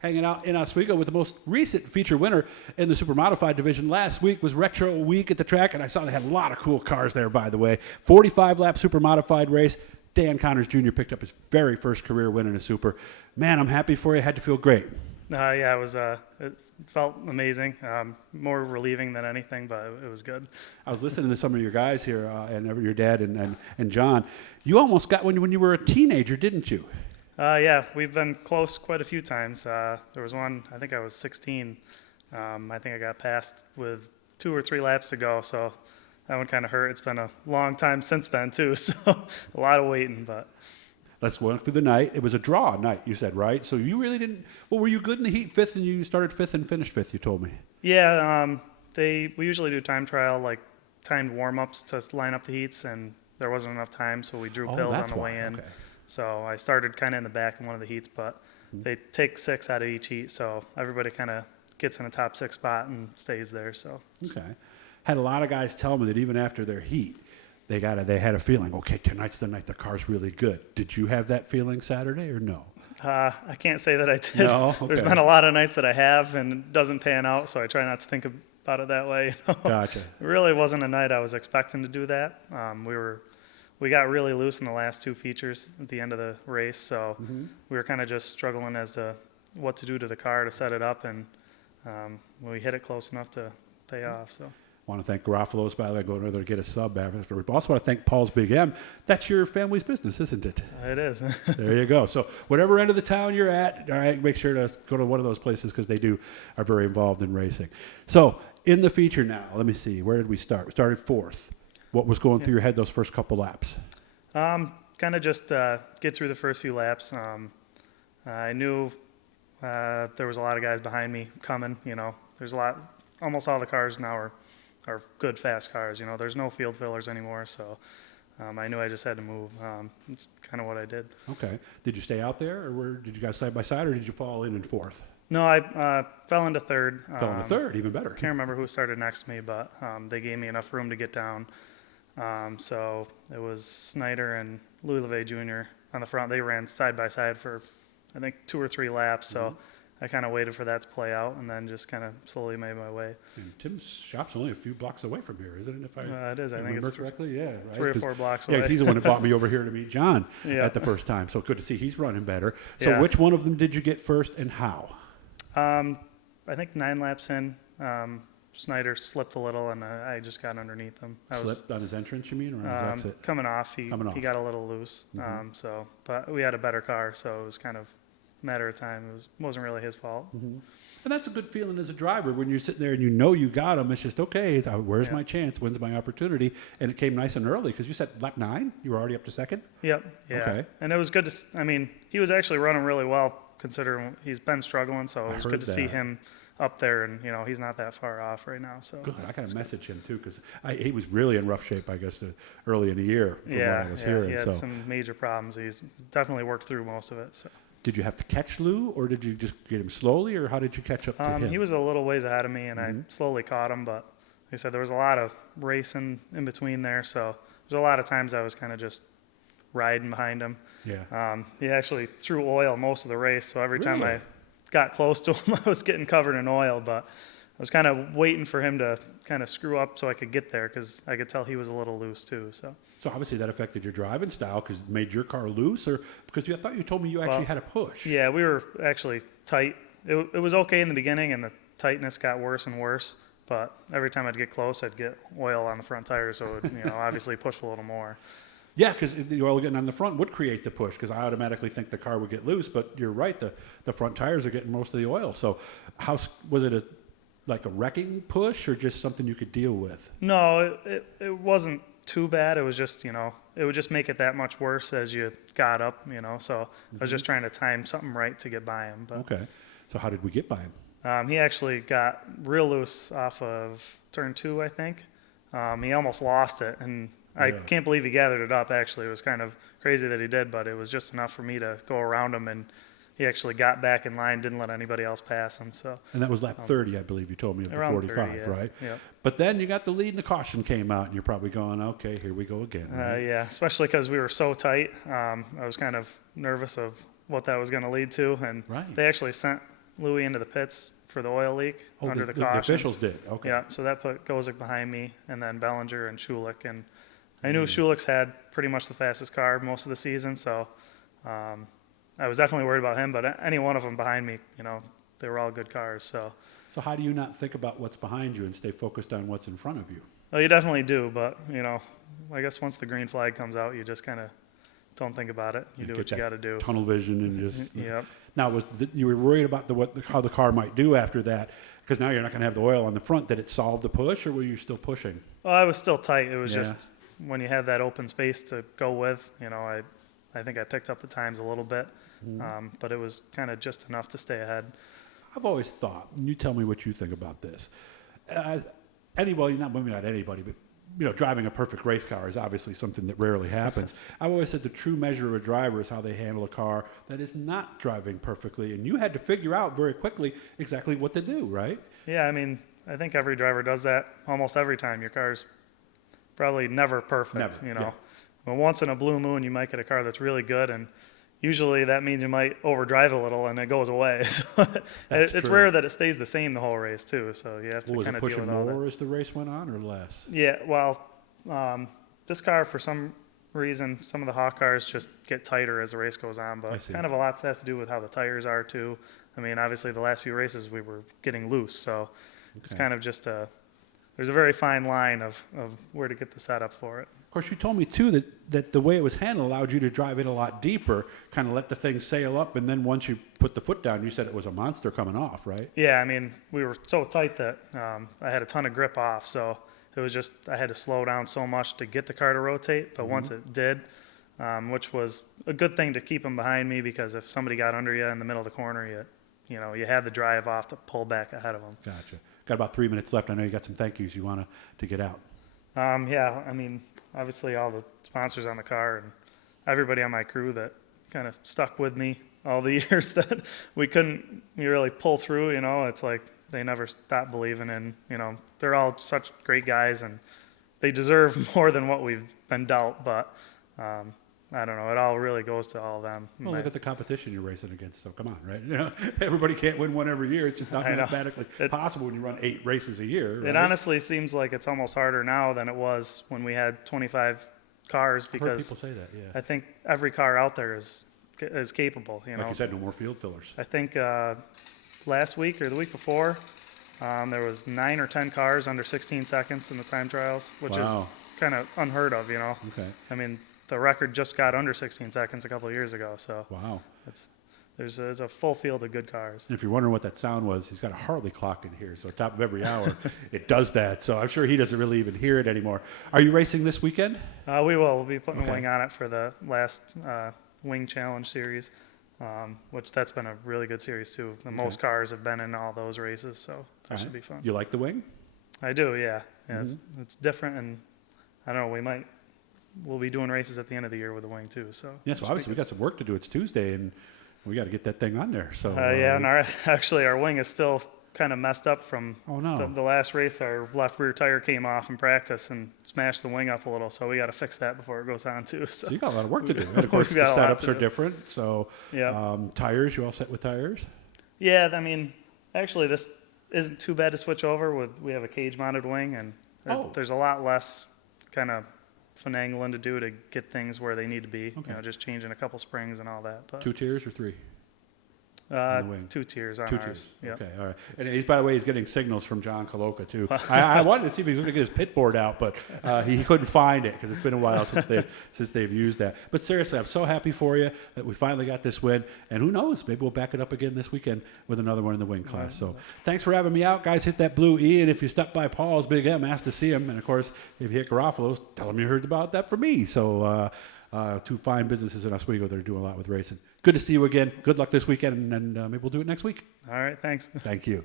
hanging out in Oswego with the most recent feature winner in the Supermodified division. Last week was Retro Week at the track, and I saw they had a lot of cool cars there, by the way. 45-lap Supermodified race. Dan Connors Jr. picked up his very first career win in a Super. Man, I'm happy for you. Had to feel great. Yeah, it felt amazing. More relieving than anything, but it was good. I was listening to some of your guys here, and your dad and John. You almost got one when you were a teenager, didn't you? Yeah, we've been close quite a few times. There was one, I think I was 16. I think I got passed with 2 or 3 laps to go, so that one kind of hurt. It's been a long time since then, too, so a lot of waiting. But let's go through the night. It was a draw night, you said, right? So you really didn't – well, were you good in the heat 5th, and you started 5th and finished 5th, you told me? Yeah, we usually do time trial, like timed warm-ups to line up the heats, and there wasn't enough time, so we drew pills on the way in. Okay. So I started kind of in the back in one of the heats, but they take 6 out of each heat, so everybody kind of gets in a top 6 spot and stays there. So okay, had a lot of guys tell me that even after their heat, they had a feeling. Okay, tonight's the night. The car's really good. Did you have that feeling Saturday or no? I can't say that I did. No? Okay. There's been a lot of nights that I have, and it doesn't pan out, so I try not to think about it that way. Gotcha. It really wasn't a night I was expecting to do that. We got really loose in the last 2 features at the end of the race, so we were kind of just struggling as to what to do to the car to set it up, and we hit it close enough to pay off. So. I want to thank Garofalo's, by the way, going over there to get a sub after. We also want to thank Paul's Big M. That's your family's business, isn't it? It is. There you go. So whatever end of the town you're at, all right, make sure to go to one of those places because they are very involved in racing. So in the feature now, let me see. Where did we start? We started 4th. What was going through your head those first couple laps? Kind of just get through the first few laps. I knew there was a lot of guys behind me coming. You know, there's a lot. Almost all the cars now are good, fast cars. You know, there's no field fillers anymore. So I knew I just had to move. It's kind of what I did. Okay. Did you stay out there, or did you guys side by side, or did you fall in 4th? No, I fell into 3rd. Fell into 3rd, even better. Can't remember who started next to me, but they gave me enough room to get down. So it was Snyder and Louis LeVay Jr. on the front. They ran side by side for, I think, 2 or 3 laps. So I kind of waited for that to play out and then just kind of slowly made my way. And Tim's shop's only a few blocks away from here, isn't it? If it is. I think it's correctly. Yeah, right. 3 or 4 blocks away. Yeah, he's the one that brought me over here to meet John at the first time. So good to see he's running better. So which one of them did you get first and how? I think 9 laps in. Snyder slipped a little, and I just got underneath him. Slipped on his entrance, you mean, or on his exit? Coming off, he got a little loose. But we had a better car, so it was kind of a matter of time. It wasn't really his fault. And that's a good feeling as a driver when you're sitting there and you know you got him. It's just, okay, where's my chance? When's my opportunity? And it came nice and early because you said lap 9? You were already up to 2nd? Yep. Yeah. Okay. And it was good to he was actually running really well considering he's been struggling, so it was good to see him up there, and he's not that far off right now. So good. I gotta message him too because he was really in rough shape, I guess, early in the year. From what I was hearing. He had some major problems. He's definitely worked through most of it. So. Did you have to catch Lou, or did you just get him slowly, or how did you catch up to him? He was a little ways ahead of me, and I slowly caught him. But like I said, there was a lot of racing in between there, so there's a lot of times I was kind of just riding behind him. Yeah. He actually threw oil most of the race, so every time I got close to him, I was getting covered in oil, but I was kind of waiting for him to kind of screw up so I could get there because I could tell he was a little loose too. So obviously that affected your driving style because it made your car loose, or because I thought you told me you actually had a push. Yeah, we were actually tight. It was okay in the beginning, and the tightness got worse and worse. But every time I'd get close, I'd get oil on the front tire, so it would, obviously push a little more. Yeah, because the oil getting on the front would create the push because I automatically think the car would get loose, but you're right, the front tires are getting most of the oil. So how was it like a wrecking push or just something you could deal with? No, it wasn't too bad. It was just, it would just make it that much worse as you got up, so I was just trying to time something right to get by him. But. Okay. So how did we get by him? He actually got real loose off of turn 2, I think. He almost lost it, and I can't believe he gathered it up, actually. It was kind of crazy that he did, but it was just enough for me to go around him, and he actually got back in line, didn't let anybody else pass him. So. And that was lap 30, I believe you told me, of the 45, 30, right? Yeah. But then you got the lead and the caution came out, and you're probably going, okay, here we go again. Right? Yeah, especially because we were so tight. I was kind of nervous of what that was going to lead to, and they actually sent Louis into the pits for the oil leak under the the caution. officials did. Okay. Yeah, so that put Gozik behind me, and then Bellinger and Schulich. And I knew Schulich's had pretty much the fastest car most of the season, so I was definitely worried about him. But any one of them behind me, they were all good cars. So So how do you not think about what's behind you and stay focused on what's in front of you? well, you definitely do, but I guess once the green flag comes out, you just kind of don't think about it. You do what you got to do. Tunnel vision and just. Yep. Now, you were worried about how the car might do after that, because now you're not going to have the oil on the front. Did it solve the push, or were you still pushing? Well, I was still tight. It was Yeah. just when you have that open space to go with, I think I picked up the times a little bit, but it was kind of just enough to stay ahead. I've always thought, and you tell me what you think about this. Anybody, maybe not anybody, but driving a perfect race car is obviously something that rarely happens. I've always said the true measure of a driver is how they handle a car that is not driving perfectly, and you had to figure out very quickly exactly what to do, right? Yeah, I think every driver does that almost every time. Your car's probably never perfect. Never, yeah. But once in a blue moon, you might get a car that's really good, and usually that means you might overdrive a little, and it goes away. So it's true. rare that it stays the same the whole race too. So you have to Was kind it of deal pushing with all that. more as the race went on, or less? Yeah, well, this car, for some reason, some of the Hawk cars just get tighter as the race goes on, I but see. kind of a lot has to do with how the tires are too. Obviously the last few races we were getting loose, so it's kind of just there's a very fine line of where to get the setup for it. Of course, you told me too that the way it was handled allowed you to drive it a lot deeper, kind of let the thing sail up, and then once you put the foot down, you said it was a monster coming off, right? Yeah, we were so tight that I had a ton of grip off, so it was just I had to slow down so much to get the car to rotate, but once it did, which was a good thing to keep them behind me, because if somebody got under you in the middle of the corner, you had the drive off to pull back ahead of them. Gotcha. Got about 3 minutes left. I know you got some thank yous you want to get out. Yeah, obviously all the sponsors on the car and everybody on my crew that kind of stuck with me all the years that we couldn't really pull through, it's like they never stopped believing in, they're all such great guys, and they deserve more than what we've been dealt, but I don't know, it all really goes to all of them. Well, look at the competition you're racing against, so come on, right? Everybody can't win one every year. It's just not mathematically possible when you run 8 races a year. Right? It honestly seems like it's almost harder now than it was when we had 25 cars, I've heard because people say that, yeah. I think every car out there is capable. Like you said, no more field fillers. I think last week or the week before, there was 9 or 10 cars under 16 seconds in the time trials, which is kind of unheard of, Okay. The record just got under 16 seconds a couple of years ago, so Wow. there's a full field of good cars. And if you're wondering what that sound was, he's got a Harley clock in here, so at the top of every hour, it does that. So I'm sure he doesn't really even hear it anymore. Are you racing this weekend? We'll be putting a wing on it for the last Wing Challenge series, which that's been a really good series too. Most cars have been in all those races, so that should be fun. You like the wing? I do, yeah. It's different, and I don't know, we'll be doing races at the end of the year with the wing too. So Yeah, so obviously we got some work to do. It's Tuesday, and we got to get that thing on there. So and our wing is still kind of messed up from the last race. Our left rear tire came off in practice and smashed the wing up a little, so we got to fix that before it goes on too. So you got a lot of work to do. And of course, the setups are different. So tires, you all set with tires? Yeah, actually this isn't too bad to switch over. We have a cage mounted wing, and there's a lot less kind of finagling to do to get things where they need to be. Just changing a couple springs and all that. But 2 tiers or 3? 2 tiers on Two ours. tiers. Yep. Okay, all right. And by the way, he's getting signals from John Koloka too. I wanted to see if he was going to get his pit board out, but he couldn't find it because it's been a while since they've used that. But seriously, I'm so happy for you that we finally got this win. And who knows, maybe we'll back it up again this weekend with another one in the wing class. So thanks for having me out, guys. Hit that blue E, and if you stop by Paul's Big M, ask to see him. And of course, if you hit Garofalo's, tell him you heard about that from me. So 2 fine businesses in Oswego that are doing a lot with racing. Good to see you again. Good luck this weekend, and maybe we'll do it next week. All right, thanks. Thank you.